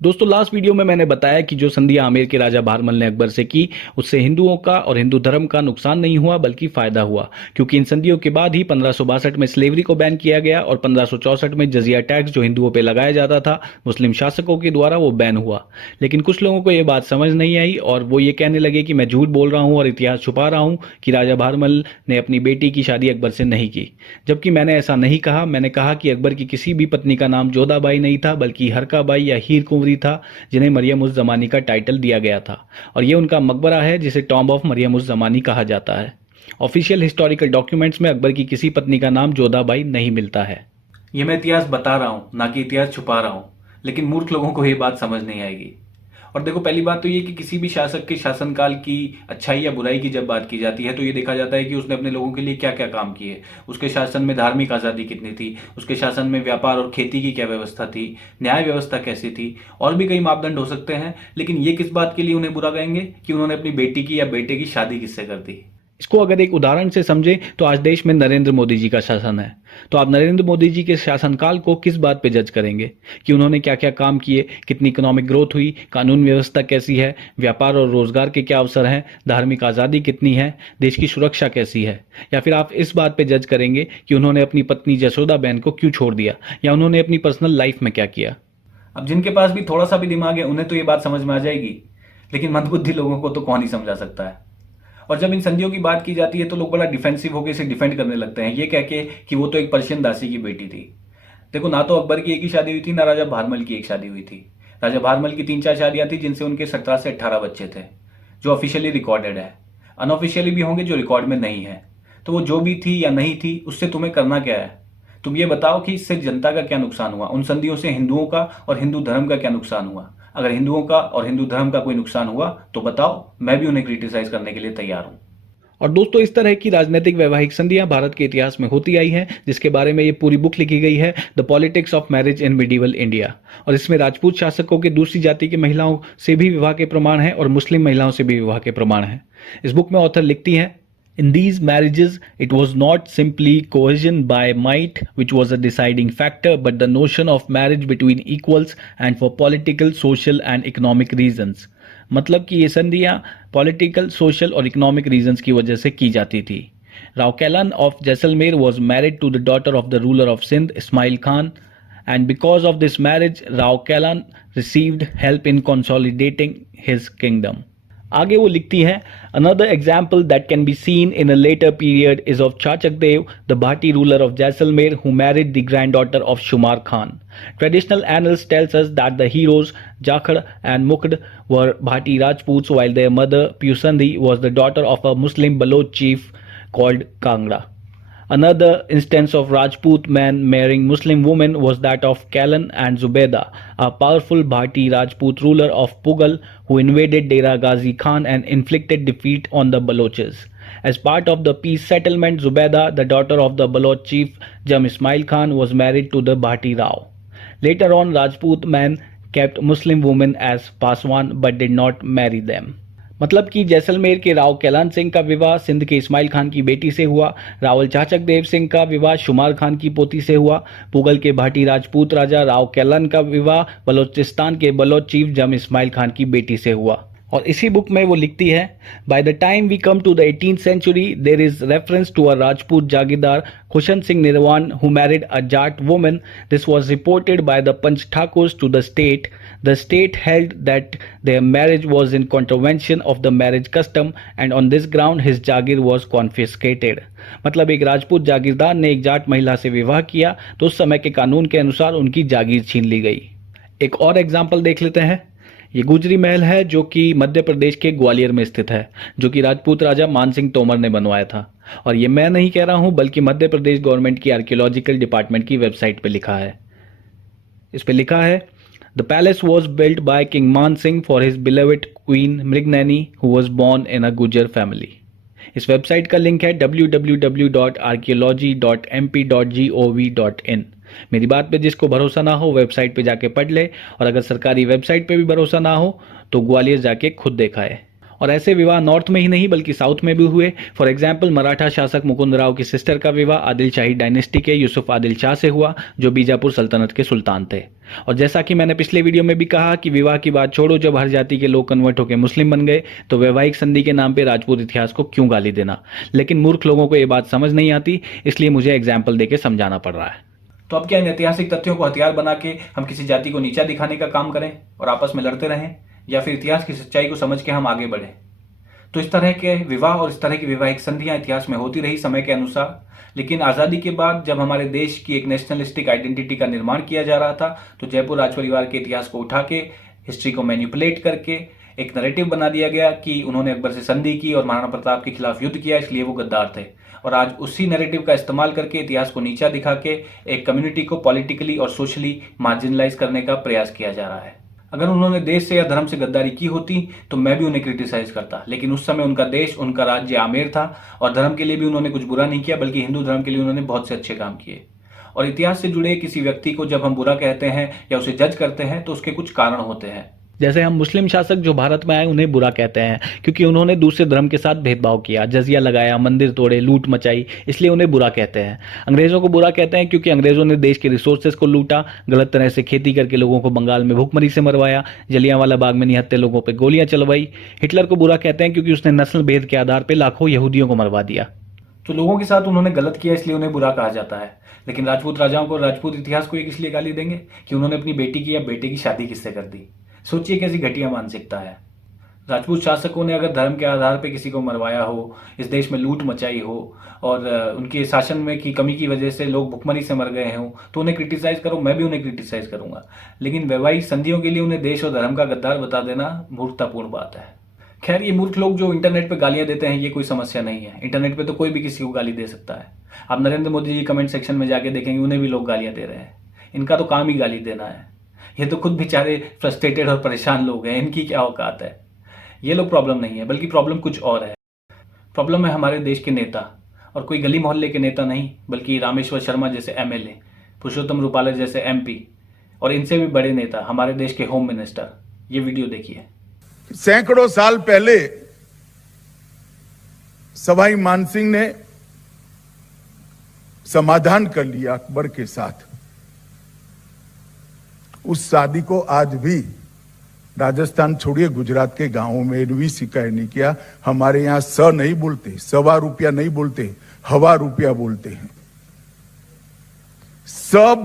दोस्तों last video में मैंने बताया कि जो संधियां आमेर के राजा भारमल ने अकबर से की उससे हिंदुओं का और हिंदू धर्म का नुकसान नहीं हुआ बल्कि फायदा हुआ, क्योंकि इन संधियों के बाद ही 1562 में स्लेवरी को बैन किया गया और 1564 में जजिया टैक्स जो हिंदुओं पर लगाया जाता था मुस्लिम शासकों के द्वारा वो बैन हुआ। लेकिन कुछ लोगों को ये बात समझ नहीं आई और वो ये कहने लगे कि मैं झूठ बोल रहा हूँ और इतिहास छुपा रहा हूँ कि राजा भारमल ने अपनी बेटी की शादी अकबर से नहीं की। जबकि मैंने ऐसा नहीं कहा। मैंने कहा कि अकबर की किसी भी पत्नी का नाम जोधाबाई नहीं था बल्कि हरकाबाई या हीर कुंवरी था, जिन्हें मरियम उज जमानी का टाइटल दिया गया था। और ये उनका मकबरा है जिसे टॉम्ब ऑफ मरियम उज जमानी कहा जाता है। ऑफिशियल हिस्टोरिकल डॉक्यूमेंट्स में अकबर की किसी पत्नी का नाम जोधाबाई नहीं मिलता है। ये मैं इतिहास बता रहा हूँ, ना कि इतिहास छुपा रहा हूँ, लेकिन मूर्ख लोगों को ये बात समझ नहीं आएगी। और देखो, पहली बात तो ये कि किसी भी शासक के शासनकाल की अच्छाई या बुराई की जब बात की जाती है तो ये देखा जाता है कि उसने अपने लोगों के लिए क्या क्या काम किए, उसके शासन में धार्मिक आज़ादी कितनी थी, उसके शासन में व्यापार और खेती की क्या व्यवस्था थी, न्याय व्यवस्था कैसी थी, और भी कई मापदंड हो सकते हैं। लेकिन ये किस बात के लिए उन्हें बुरा कहेंगे कि उन्होंने अपनी बेटी की या बेटे की शादी किससे कर दी। इसको अगर एक उदाहरण से समझें तो आज देश में नरेंद्र मोदी जी का शासन है, तो आप नरेंद्र मोदी जी के शासनकाल को किस बात पे जज करेंगे कि उन्होंने क्या क्या काम किए, कितनी इकोनॉमिक ग्रोथ हुई, कानून व्यवस्था कैसी है, व्यापार और रोजगार के क्या अवसर हैं, धार्मिक आज़ादी कितनी है, देश की सुरक्षा कैसी है। या फिर आप इस बात पे जज करेंगे कि उन्होंने अपनी पत्नी जसोदा बहन को क्यों छोड़ दिया या उन्होंने अपनी पर्सनल लाइफ में क्या किया। अब जिनके पास भी थोड़ा सा भी दिमाग है उन्हें तो ये बात समझ में आ जाएगी, लेकिन मंदबुद्धि लोगों को तो कौन ही समझा सकता है। और जब इन संधियों की बात की जाती है तो लोग बड़ा डिफेंसिव होकर इसे डिफेंड करने लगते हैं, ये कह के कि वो तो एक पर्शियन दासी की बेटी थी। देखो, ना तो अकबर की एक ही शादी हुई थी, ना राजा भारमल की एक शादी हुई थी। राजा भारमल की 3-4 शादियां थी जिनसे उनके 17 से 18 बच्चे थे, जो ऑफिशियली रिकॉर्डेड है। अनऑफिशियली भी होंगे जो रिकॉर्ड में नहीं है। तो वो जो भी थी या नहीं थी उससे तुम्हें करना क्या है। तुम ये बताओ कि इससे जनता का क्या नुकसान हुआ, उन संधियों से हिंदुओं का और हिंदू धर्म का क्या नुकसान हुआ। अगर हिंदुओं का और हिंदू धर्म का कोई नुकसान हुआ तो बताओ, मैं भी उन्हें क्रिटिसाइज करने के लिए तैयार हूं। और दोस्तों, इस तरह की राजनीतिक वैवाहिक संधियां भारत के इतिहास में होती आई हैं, जिसके बारे में ये पूरी बुक लिखी गई है, the politics of marriage in medieval India. और इसमें राजपूत शासकों के दूसरी जाति की महिलाओं से भी विवाह के प्रमाण हैं और मुस्लिम महिलाओं से भी विवाह के प्रमाण हैं। इस बुक में ऑथर लिखती हैं, in these marriages, it was not simply coercion by might which was a deciding factor, but the notion of marriage between equals and for political, social and economic reasons. मतलब कि ये संधियां political, social और economic reasons की वजह से की जाती थी। राउकेलन of Jaisalmer was married to the daughter of the ruler of Sindh Ismail Khan, and because of this marriage Raukelan received help in consolidating his kingdom. आगे वो लिखती हैं, another example that can be seen in a later period is of Chachakdev, the Bhati ruler of Jaisalmer, who married the granddaughter of Shumar Khan. Traditional annals tells us that the heroes Jakhad and Mukhd were Bhati Rajputs, while their mother Pusandi was the daughter of a Muslim Baloch chief called Kangra. Another instance of Rajput men marrying Muslim women was that of Kalan and Zubeda, a powerful Bhati Rajput ruler of Pugal who invaded Dera Ghazi Khan and inflicted defeat on the Baloches. As part of the peace settlement, Zubeda, the daughter of the Baloch chief Jam Ismail Khan, was married to the Bhati Rao. Later on, Rajput men kept Muslim women as Paswan but did not marry them. मतलब कि जैसलमेर के राव कैलान सिंह का विवाह सिंध के इस्माइल खान की बेटी से हुआ, रावल चाचक देव सिंह का विवाह शुमार खान की पोती से हुआ, पुगल के भाटी राजपूत राजा राव कैलान का विवाह बलोचिस्तान के बलोच चीफ जम इस्माइल खान की बेटी से हुआ। और इसी बुक में वो लिखती है, by the time we come to the 18th century there is reference to a Rajput jagirdar Khushan Singh Nirwan who married a Jat woman. This was reported by the panch Thakurs to the state. The state held that their marriage was in contravention of the marriage custom and on this ground his Jagir was confiscated. मतलब एक राजपूत जागीरदार ने एक जाट महिला से विवाह किया तो उस समय के कानून के अनुसार उनकी जागीर छीन ली गई। एक और एग्जाम्पल देख लेते हैं। ये गुजरी महल है जो कि मध्य प्रदेश के ग्वालियर में स्थित है, जो कि राजपूत राजा मान सिंह तोमर ने बनवाया था। और ये मैं नहीं कह रहा हूं बल्कि मध्य प्रदेश गवर्नमेंट की आर्कियोलॉजिकल डिपार्टमेंट की वेबसाइट पे लिखा है। इस पे लिखा है, The palace was built by King Man Singh for his beloved Queen Mrignani, who was born in a Gujar family. इस वेबसाइट का लिंक है www.archaeology.mp.gov.in। मेरी बात पे जिसको भरोसा ना हो वेबसाइट पे जाके पढ़ ले, और अगर सरकारी वेबसाइट पे भी भरोसा ना हो तो ग्वालियर जाके खुद देखा है। और ऐसे विवाह नॉर्थ में ही नहीं बल्कि साउथ में भी हुए। फॉर एग्जाम्पल, मराठा शासक मुकुंदराव की सिस्टर का विवाह आदिल शाही डायनेस्टी के यूसुफ आदिल शाह से हुआ, जो बीजापुर सल्तनत के सुल्तान थे। और जैसा कि मैंने पिछले वीडियो में भी कहा कि विवाह की बात छोड़ो, जब हर जाति के लोग कन्वर्ट होकर मुस्लिम बन गए तो वैवाहिक संधि के नाम पे राजपूत इतिहास को क्यों गाली देना। लेकिन मूर्ख लोगों को ये बात समझ नहीं आती, इसलिए मुझे एग्जाम्पल देके समझाना पड़ रहा है। तो अब क्या इन ऐतिहासिक तथ्यों को हथियार बना के हम किसी जाति को नीचा दिखाने का काम करें और आपस में लड़ते रहें, या फिर इतिहास की सच्चाई को समझ के हम आगे बढ़ें? तो इस तरह के विवाह और इस तरह की वैवाहिक संधियां इतिहास में होती रही समय के अनुसार, लेकिन आज़ादी के बाद जब हमारे देश की एक नेशनलिस्टिक आइडेंटिटी का निर्माण किया जा रहा था, तो जयपुर राज परिवार के इतिहास को उठा के, हिस्ट्री को मैनिपुलेट करके एक नैरेटिव बना दिया गया कि उन्होंने अकबर से संधि की और महाराणा प्रताप के खिलाफ युद्ध किया, इसलिए वो गद्दार थे। और आज उसी नैरेटिव का इस्तेमाल करके इतिहास को नीचा दिखा के एक कम्युनिटी को पॉलिटिकली और सोशली मार्जिनलाइज करने का प्रयास किया जा रहा है। अगर उन्होंने देश से या धर्म से गद्दारी की होती तो मैं भी उन्हें क्रिटिसाइज करता, लेकिन उस समय उनका देश, उनका राज्य आमेर था और धर्म के लिए भी उन्होंने कुछ बुरा नहीं किया, बल्कि हिंदू धर्म के लिए उन्होंने बहुत से अच्छे काम किए। और इतिहास से जुड़े किसी व्यक्ति को जब हम बुरा कहते हैं या उसे जज करते हैं तो उसके कुछ कारण होते हैं। जैसे हम मुस्लिम शासक जो भारत में आए उन्हें बुरा कहते हैं क्योंकि उन्होंने दूसरे धर्म के साथ भेदभाव किया, जजिया लगाया, मंदिर तोड़े, लूट मचाई, इसलिए उन्हें बुरा कहते हैं। अंग्रेजों को बुरा कहते हैं क्योंकि अंग्रेजों ने देश के रिसोर्सेज को लूटा, गलत तरह से खेती करके लोगों को बंगाल में भूखमरी से मरवाया, जलियांवाला बाग में निहत्थे लोगों पर गोलियां चलवाई। हिटलर को बुरा कहते हैं क्योंकि उसने नस्ल भेद के आधार पर लाखों यहूदियों को मरवा दिया। तो लोगों के साथ उन्होंने गलत किया, इसलिए उन्हें बुरा कहा जाता है। लेकिन राजपूत राजाओं को, राजपूत इतिहास को किस लिए गाली देंगे कि उन्होंने अपनी बेटी की या बेटे की शादी किससे कर दी? सोचिए कैसी घटिया मानसिकता है। राजपूत शासकों ने अगर धर्म के आधार पर किसी को मरवाया हो, इस देश में लूट मचाई हो और उनके शासन में की कमी की वजह से लोग भुखमरी से मर गए हों, तो उन्हें क्रिटिसाइज करो, मैं भी उन्हें क्रिटिसाइज करूंगा। लेकिन वैवाहिक संधियों के लिए उन्हें देश और धर्म का गद्दार बता देना मूर्खतापूर्ण बात है। खैर, ये मूर्ख लोग जो इंटरनेट पे गालियां देते हैं ये कोई समस्या नहीं है। इंटरनेट पे तो कोई भी किसी को गाली दे सकता है। आप नरेंद्र मोदी जी कमेंट सेक्शन में जाके देखेंगे, उन्हें भी लोग गालियां दे रहे हैं। इनका तो काम ही गाली देना है। ये तो खुद बेचारे फ्रस्ट्रेटेड और परेशान लोग हैं, इनकी क्या औकात है। ये लोग प्रॉब्लम नहीं है, बल्कि प्रॉब्लम कुछ और है। प्रॉब्लम है हमारे देश के नेता, और कोई गली मोहल्ले के नेता नहीं, बल्कि रामेश्वर शर्मा जैसे MLA, पुरुषोत्तम रूपाला जैसे MP और इनसे भी बड़े नेता, हमारे देश के होम मिनिस्टर। ये वीडियो देखिए। सैकड़ों साल पहले सवाई मानसिंह ने समाधान कर लिया अकबर के साथ। उस शादी को आज भी राजस्थान छोड़िए, गुजरात के गांवों में भी शिकायत नहीं किया। हमारे यहां नहीं बोलते, ₹1.25 नहीं बोलते, हवा रुपया बोलते हैं।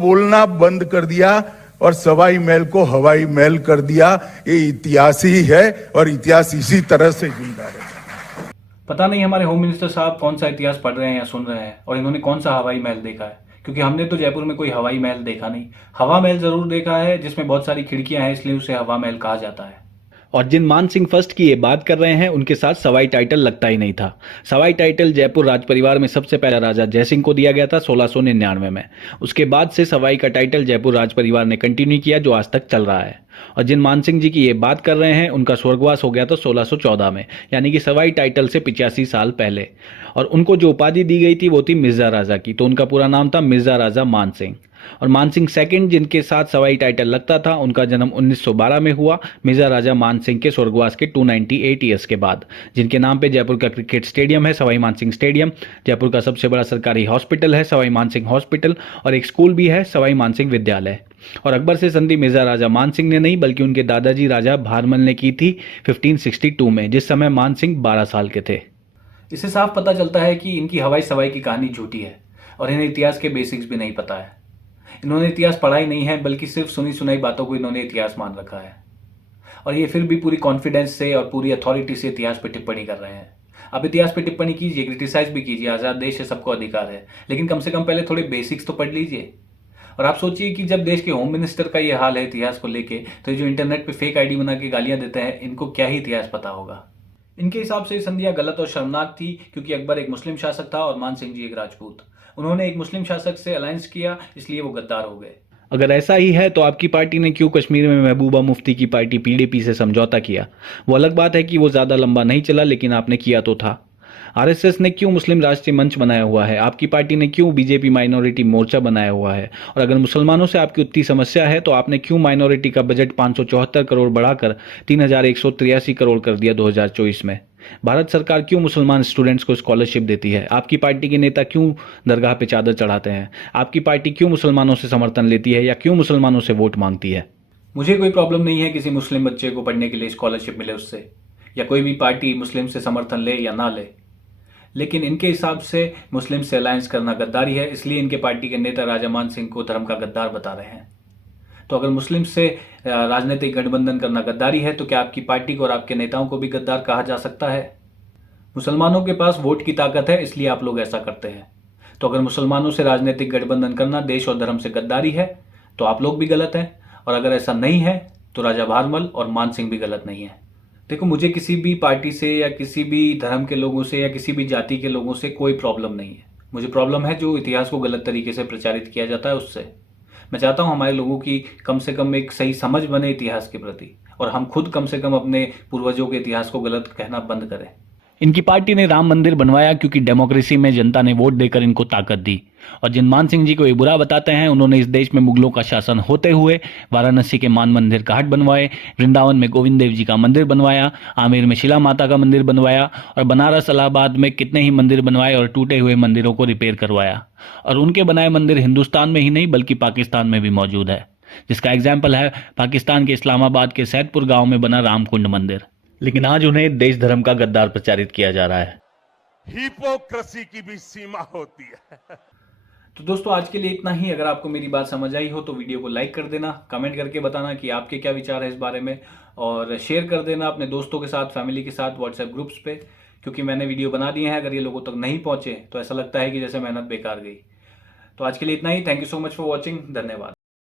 बोलना बंद कर दिया और सवाई महल को हवाई महल कर दिया। ये इतिहास ही है और इतिहास इसी तरह से जिंदा रहेगा। पता नहीं हमारे होम मिनिस्टर साहब कौन सा इतिहास पढ़ रहे हैं या सुन रहे हैं, और इन्होंने कौन सा हवाई महल देखा है, क्योंकि हमने तो जयपुर में कोई हवाई महल देखा नहीं। हवा महल जरूर देखा है जिसमें बहुत सारी खिड़कियां हैं, इसलिए उसे हवा महल कहा जाता है। और जिन मान सिंह फर्स्ट की ये बात कर रहे हैं उनके साथ सवाई टाइटल लगता ही नहीं था। सवाई टाइटल जयपुर राज परिवार में सबसे पहला राजा जयसिंह को दिया गया था 1699 में। उसके बाद से सवाई का टाइटल जयपुर राज परिवार ने कंटिन्यू किया, जो आज तक चल रहा है। और जिन मानसिंह जी की ये बात कर रहे हैं उनका स्वर्गवास हो गया था 1614 में, यानी कि सवाई टाइटल से 85 साल पहले। और उनको जो उपाधि दी गई थी वो थी मिर्जा राजा की, तो उनका पूरा नाम था मिर्जा राजा मानसिंह। और मानसिंह सेकंड जिनके साथ सवाई टाइटल लगता था, उनका जन्म 1912 में हुआ, मिर्जा राजा मानसिंह के स्वर्गवास के 298 ईयर्स के बाद, जिनके नाम पे जयपुर का क्रिकेट स्टेडियम है, सवाई मानसिंह स्टेडियम। जयपुर का सबसे बड़ा सरकारी हॉस्पिटल है, सवाई मानसिंह हॉस्पिटल, और एक स्कूल भी है, सवाई मानसिंह विद्यालय। और अकबर से संधि मिर्जा राजा मानसिंह ने नहीं बल्कि उनके दादाजी राजा भारमल ने की थी 1562 में, जिस समय मानसिंह 12 साल के थे। इससे साफ पता चलता है कि इनकी हवाई सवाई की कहानी झूठी है और इन्हें इतिहास के बेसिक्स भी नहीं पता है। इन्होंने इतिहास पढ़ा ही नहीं है, बल्कि सिर्फ सुनी सुनाई बातों को इन्होंने इतिहास मान रखा है। और ये फिर भी पूरी कॉन्फिडेंस से और पूरी अथॉरिटी से इतिहास पे टिप्पणी कर रहे हैं। आप इतिहास पे टिप्पणी कीजिए, क्रिटिसाइज भी कीजिए, आज़ाद देश है, सबको अधिकार है, लेकिन कम से कम पहले थोड़े बेसिक्स तो पढ़ लीजिए। और आप सोचिए कि जब देश के होम मिनिस्टर का ये हाल है इतिहास को लेके, तो ये जो इंटरनेट पे फेक ID बना के गालियां देते हैं, इनको क्या ही इतिहास पता होगा। इनके हिसाब से संधियां गलत और शर्मनाक थी, क्योंकि अकबर एक मुस्लिम शासक था और मान सिंह जी एक राजपूत। उन्होंने एक मुस्लिम शासक से अलायंस किया, इसलिए वो गद्दार हो गए। अगर ऐसा ही है तो आपकी पार्टी ने क्यों कश्मीर में महबूबा मुफ्ती की पार्टी PDP से समझौता किया? वो अलग बात है कि वो ज़्यादा लंबा नहीं चला, लेकिन आपने किया तो था। आरएसएस ने क्यों मुस्लिम राष्ट्रीय मंच बनाया हुआ है? आपकी पार्टी ने क्यों बीजेपी माइनॉरिटी मोर्चा बनाया हुआ है? और अगर मुसलमानों से आपकी उतनी समस्या है तो आपने क्यों माइनॉरिटी का बजट 574 करोड़ बढ़ाकर 3183 करोड़ कर दिया 2024 में? भारत सरकार क्यों मुसलमान स्टूडेंट्स को स्कॉलरशिप देती है? आपकी पार्टी के नेता क्यों दरगाह पे चादर चढ़ाते हैं? आपकी पार्टी क्यों मुसलमानों से समर्थन लेती है या क्यों मुसलमानों से वोट मांगती है? मुझे कोई प्रॉब्लम नहीं है किसी मुस्लिम बच्चे को पढ़ने के लिए स्कॉलरशिप मिले उससे, या कोई भी पार्टी मुस्लिम से समर्थन ले या ना ले, लेकिन इनके हिसाब से मुस्लिम से अलायंस करना गद्दारी है, इसलिए इनके पार्टी के नेता राजा मान सिंह को धर्म का गद्दार बता रहे हैं। तो अगर मुस्लिम से राजनीतिक गठबंधन करना गद्दारी है तो क्या आपकी पार्टी को और आपके नेताओं को भी गद्दार कहा जा सकता है? मुसलमानों के पास वोट की ताकत है, इसलिए आप लोग ऐसा करते हैं। तो अगर मुसलमानों से राजनीतिक गठबंधन करना देश और धर्म से गद्दारी है तो आप लोग भी गलत हैं, और अगर ऐसा नहीं है तो राजा भारमल और मान सिंह भी गलत नहीं है। देखो, मुझे किसी भी पार्टी से या किसी भी धर्म के लोगों से या किसी भी जाति के लोगों से कोई प्रॉब्लम नहीं है। मुझे प्रॉब्लम है जो इतिहास को गलत तरीके से प्रचारित किया जाता है उससे। मैं चाहता हूं हमारे लोगों की कम से कम एक सही समझ बने इतिहास के प्रति, और हम खुद कम से कम अपने पूर्वजों के इतिहास को गलत कहना बंद करें। इनकी पार्टी ने राम मंदिर बनवाया क्योंकि डेमोक्रेसी में जनता ने वोट देकर इनको ताकत दी, और जिन मान सिंह जी को ये बुरा बताते हैं उन्होंने इस देश में मुगलों का शासन होते हुए वाराणसी के मान मंदिर घाट बनवाए, वृंदावन में गोविंद देव जी का मंदिर बनवाया, आमेर में शिला माता का मंदिर बनवाया, और बनारस इलाहाबाद में कितने ही मंदिर बनवाए और टूटे हुए मंदिरों को रिपेयर करवाया। और उनके बनाए मंदिर हिंदुस्तान में ही नहीं बल्कि पाकिस्तान में भी मौजूद है, जिसका एग्जाम्पल है पाकिस्तान के इस्लामाबाद के सैदपुर गांव में बना रामकुंड मंदिर। लेकिन आज उन्हें देश धर्म का गद्दार प्रचारित किया जा रहा है। हिपोक्रेसी की भी सीमा होती है। तो दोस्तों, आज के लिए इतना ही। अगर आपको मेरी बात समझ आई हो तो वीडियो को लाइक कर देना, कमेंट करके बताना कि आपके क्या विचार है इस बारे में, और शेयर कर देना अपने दोस्तों के साथ, फैमिली के साथ, व्हाट्सएप ग्रुप्स पे, क्योंकि मैंने वीडियो बना दिए हैं। अगर ये लोगों तक नहीं पहुंचे तो ऐसा लगता है कि जैसे मेहनत बेकार गई। तो आज के लिए इतना ही। Thank you so much for watching. धन्यवाद।